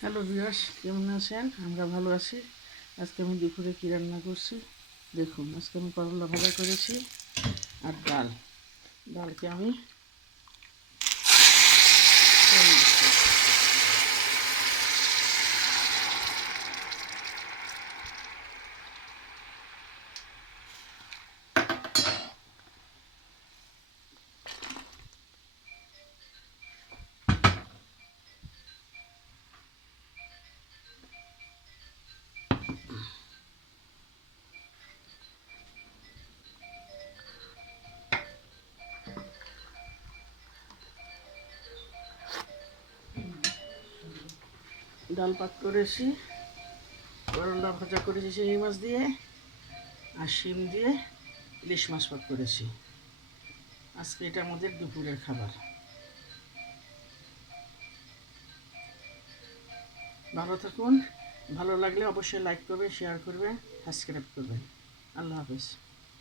Hello viewers, কেমন আছেন? আমরা ভালো আছি। আজকে আমি দুপুরে কী রান্না করছি দেখুন। আজকে আমি করলা ভাজা করেছি আর ডালকে আমি ডাল পাক করেছি, করলা ভাজা করেছি শিঙি মাছ দিয়ে, আর শিম দিয়ে ইলিশ মাছ পাক করেছি। আজকে এটা আমাদের দুপুরের খাবার। ভালো থাকুন। ভালো লাগলে অবশ্যই লাইক করবেন, শেয়ার করবেন, সাবস্ক্রাইব করবেন। আল্লাহ হাফেজ।